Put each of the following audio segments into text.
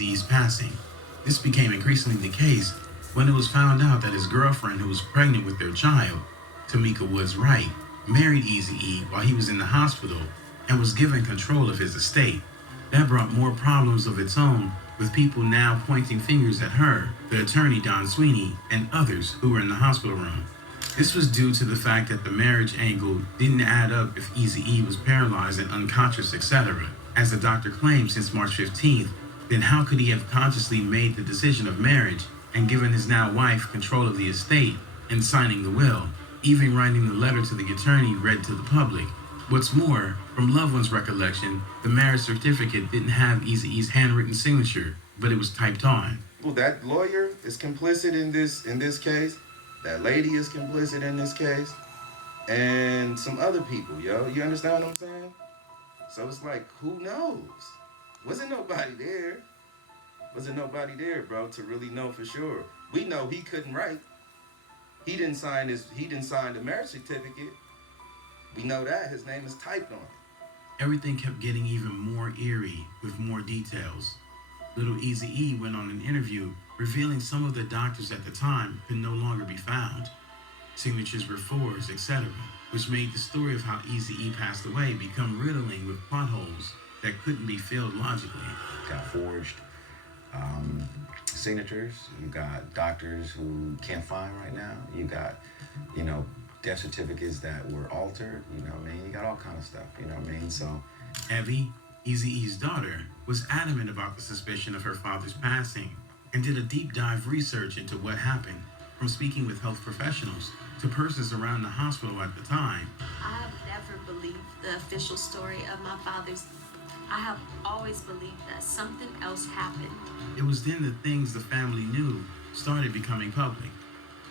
Eazy's passing. This became increasingly the case when it was found out that his girlfriend, who was pregnant with their child, Tamika Woods Wright, married Eazy E while he was in the hospital and was given control of his estate. That brought more problems of its own, with people now pointing fingers at her, the attorney Don Sweeney, and others who were in the hospital room. This was due to the fact that the marriage angle didn't add up if Eazy E was paralyzed and unconscious, etc. As the doctor claimed since March 15th, then how could he have consciously made the decision of marriage and given his now wife control of the estate and signing the will, even writing the letter to the attorney read to the public? What's more, from loved ones' recollection, the marriage certificate didn't have Eazy-E's handwritten signature, but it was typed on. Well, that lawyer is complicit in this case. That lady is complicit in this case, and some other people, yo. You understand what I'm saying? So it's like, who knows? Wasn't nobody there. Wasn't nobody there, bro, to really know for sure. We know he couldn't write. He didn't sign the marriage certificate. We know that. His name is typed on it. Everything kept getting even more eerie with more details. Little Eazy E went on an interview revealing some of the doctors at the time could no longer be found. Signatures were forged, etc., which made the story of how Eazy E passed away become riddling with plot holes that couldn't be filled logically. Got forged signatures. You got doctors who can't find right now. You got, death certificates that were altered. You know what I mean? You got all kind of stuff. You know what I mean? So, Evie, Eazy-E's daughter, was adamant about the suspicion of her father's passing and did a deep dive research into what happened, from speaking with health professionals to persons around the hospital at the time. I have never believed the official story of my father's. I have always believed that something else happened. It was then the things the family knew started becoming public.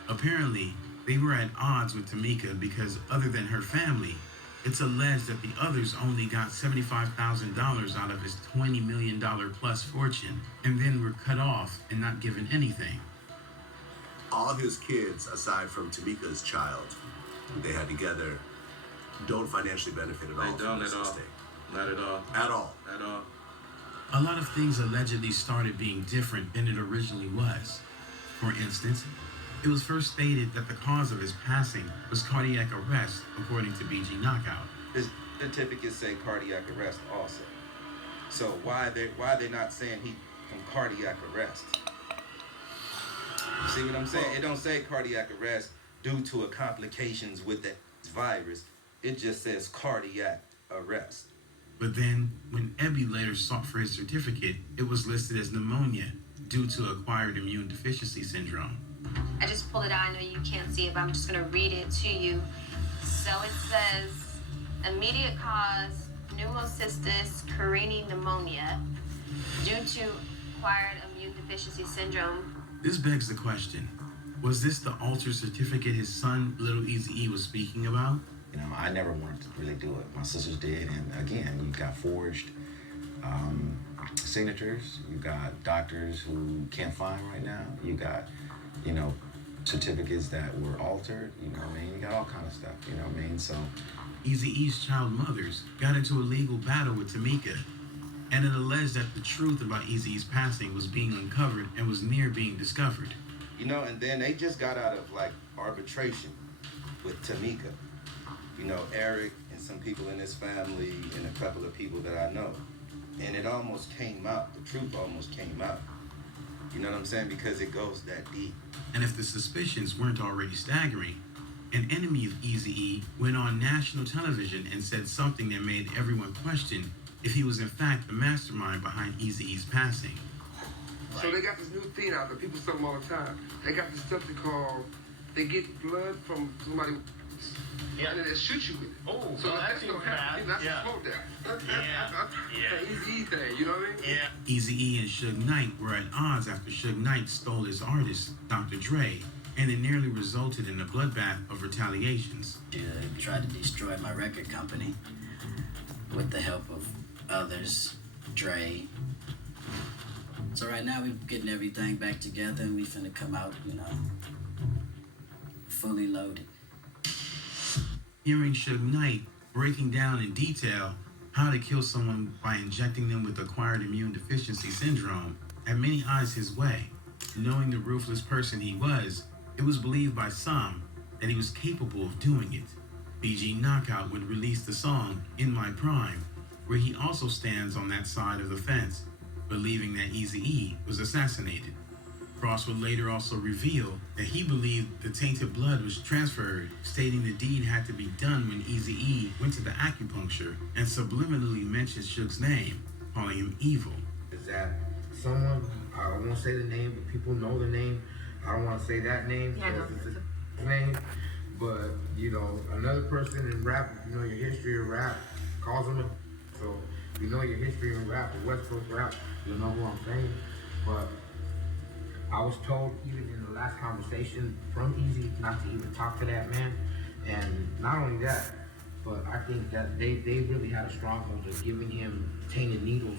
Apparently, they were at odds with Tamika because, other than her family, it's alleged that the others only got $75,000 out of his $20 million plus fortune and then were cut off and not given anything. All his kids, aside from Tamika's child, who they had together, don't financially benefit at all. They don't at all. Estate. Not at all. At all. At all. A lot of things allegedly started being different than it originally was. For instance, it was first stated that the cause of his passing was cardiac arrest, according to BG Knockout. His certificates say cardiac arrest also. So why they not saying he from cardiac arrest? You see what I'm saying? It don't say cardiac arrest due to a complications with the virus. It just says cardiac arrest. But then, when Ebby later sought for his certificate, it was listed as pneumonia due to acquired immune deficiency syndrome. I just pulled it out. I know you can't see it, but I'm just going to read it to you. So it says, immediate cause, pneumocystis carinii pneumonia due to acquired immune deficiency syndrome. This begs the question, was this the altered certificate his son, Little Eazy E, was speaking about? I never wanted to really do it. My sisters did, and again, you got forged signatures. You got doctors who can't find right now. You got, certificates that were altered. You know what I mean? You got all kind of stuff. You know what I mean? So, Eazy-E's child mothers got into a legal battle with Tamika, and it alleged that the truth about Eazy-E's passing was being uncovered and was near being discovered. And then they just got out of arbitration with Tamika. Eric and some people in his family and a couple of people that I know. And it almost came out. The truth almost came out. You know what I'm saying? Because it goes that deep. And if the suspicions weren't already staggering, an enemy of Eazy-E went on national television and said something that made everyone question if he was in fact the mastermind behind Eazy-E's passing. So they got this new thing out that people tell them all the time. They got this stuff they get blood from somebody. Yeah. And then they shoot you with it. Oh, so that's gonna happen. That's yeah. a smoke down. Yeah. Easy thing, you know what I mean? Yeah. Eazy-E and Suge Knight were at odds after Suge Knight stole his artist, Dr. Dre, and it nearly resulted in a bloodbath of retaliations. Suge tried to destroy my record company with the help of others, Dre. So right now we're getting everything back together and we finna come out, fully loaded. Hearing Suge Knight breaking down in detail how to kill someone by injecting them with acquired immune deficiency syndrome had many eyes his way. Knowing the ruthless person he was, it was believed by some that he was capable of doing it. BG Knockout would release the song In My Prime, where he also stands on that side of the fence, believing that Eazy E was assassinated. Frost would later also reveal that he believed the tainted blood was transferred, stating the deed had to be done when Eazy E went to the acupuncture and subliminally mentioned Suge's name, calling him evil. Is that someone, I won't say the name, but people know the name. I don't want to say that name because it's his name. But, you know, another person in rap, if you know your history of rap, calls him a. So, if you know your history of rap, the West Coast rap, you'll know who I'm saying. But I was told, even in the last conversation from Eazy, not to even talk to that man. And not only that, but I think that they really had a stronghold of giving him tainted needles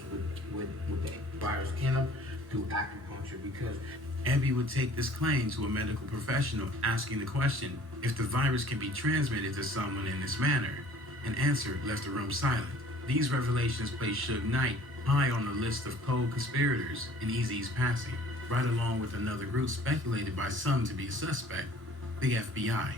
with the virus in them through acupuncture, because Ebby would take this claim to a medical professional, asking the question if the virus can be transmitted to someone in this manner. An answer left the room silent. These revelations placed Suge Knight high on the list of co-conspirators in Eazy's passing, right along with another group speculated by some to be a suspect, the FBI.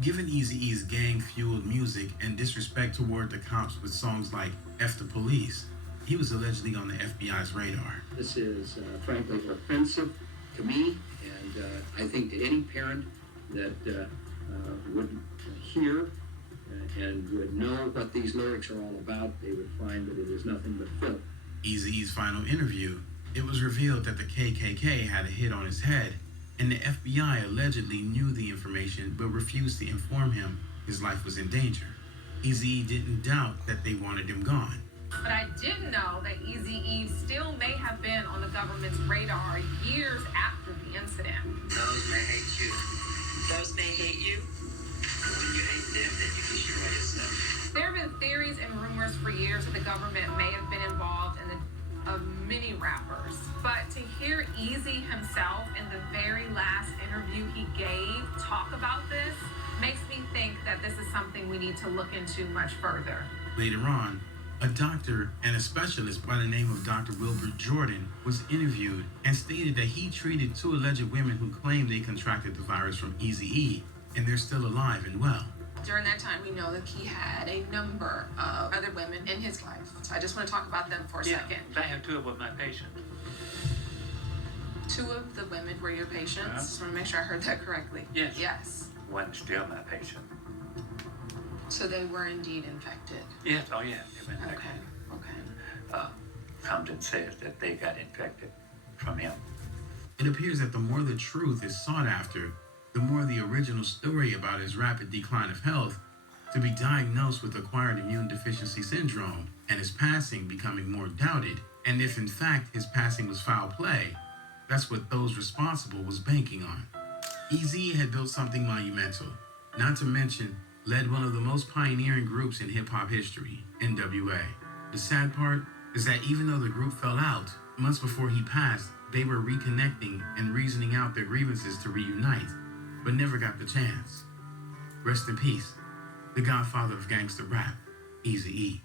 Given Eazy-E's gang-fueled music and disrespect toward the cops with songs like F the Police, he was allegedly on the FBI's radar. This is frankly offensive to me, and I think to any parent that would hear and would know what these lyrics are all about, they would find that it is nothing but filth. Eazy-E's final interview, it was revealed that the KKK had a hit on his head, and the FBI allegedly knew the information but refused to inform him his life was in danger. Eazy-E didn't doubt that they wanted him gone. But I did know that Eazy-E still may have been on the government's radar years after the incident. Those may hate you. Those may hate you. And when you hate them, then you destroy yourself. There have been theories and rumors for years that the government may have been involved in the of many rappers. But to hear Eazy himself in the very last interview he gave talk about this makes me think that this is something we need to look into much further. Later on, a doctor and a specialist by the name of Dr. Wilbert Jordan was interviewed and stated that he treated two alleged women who claimed they contracted the virus from Eazy-E, and they're still alive and well. During that time, we know that he had a number of other women in his life. So I just want to talk about them for a second. I have two of them, my patients. Two of the women were your patients? Just want to make sure I heard that correctly. Yes. Yes. One's still my patient. So they were indeed infected? Yes, oh yeah, they've been infected. Okay. Compton says that they got infected from him. It appears that the more the truth is sought after, the more the original story about his rapid decline of health, to be diagnosed with acquired immune deficiency syndrome, and his passing becoming more doubted, and if in fact his passing was foul play, that's what those responsible was banking on. Eazy had built something monumental, not to mention led one of the most pioneering groups in hip-hop history, NWA. The sad part is that even though the group fell out, months before he passed, they were reconnecting and reasoning out their grievances to reunite, but never got the chance. Rest in peace, the godfather of gangster rap, Eazy E.